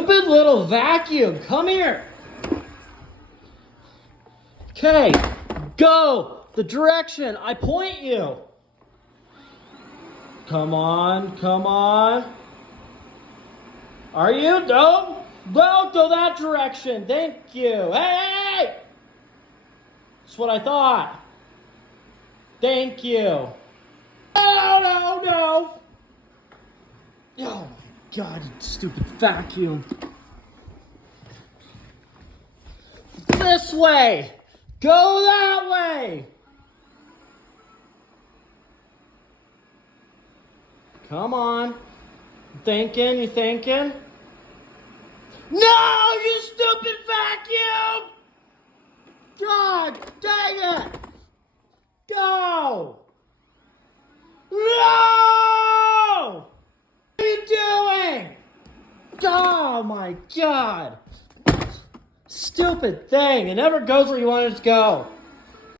Stupid little vacuum. Come here. Okay, go the direction I point you. Come on, come on. Are you? No, don't go that direction. Thank you. Hey! That's what I thought. Thank you. No, no, no. Oh my God, you stupid vacuum. This way. Go that way. Come on. You thinking? No, you stupid vacuum! God dang it! Go! No! What are you doing? Oh my God! Stupid thing. It never goes where you want it to go.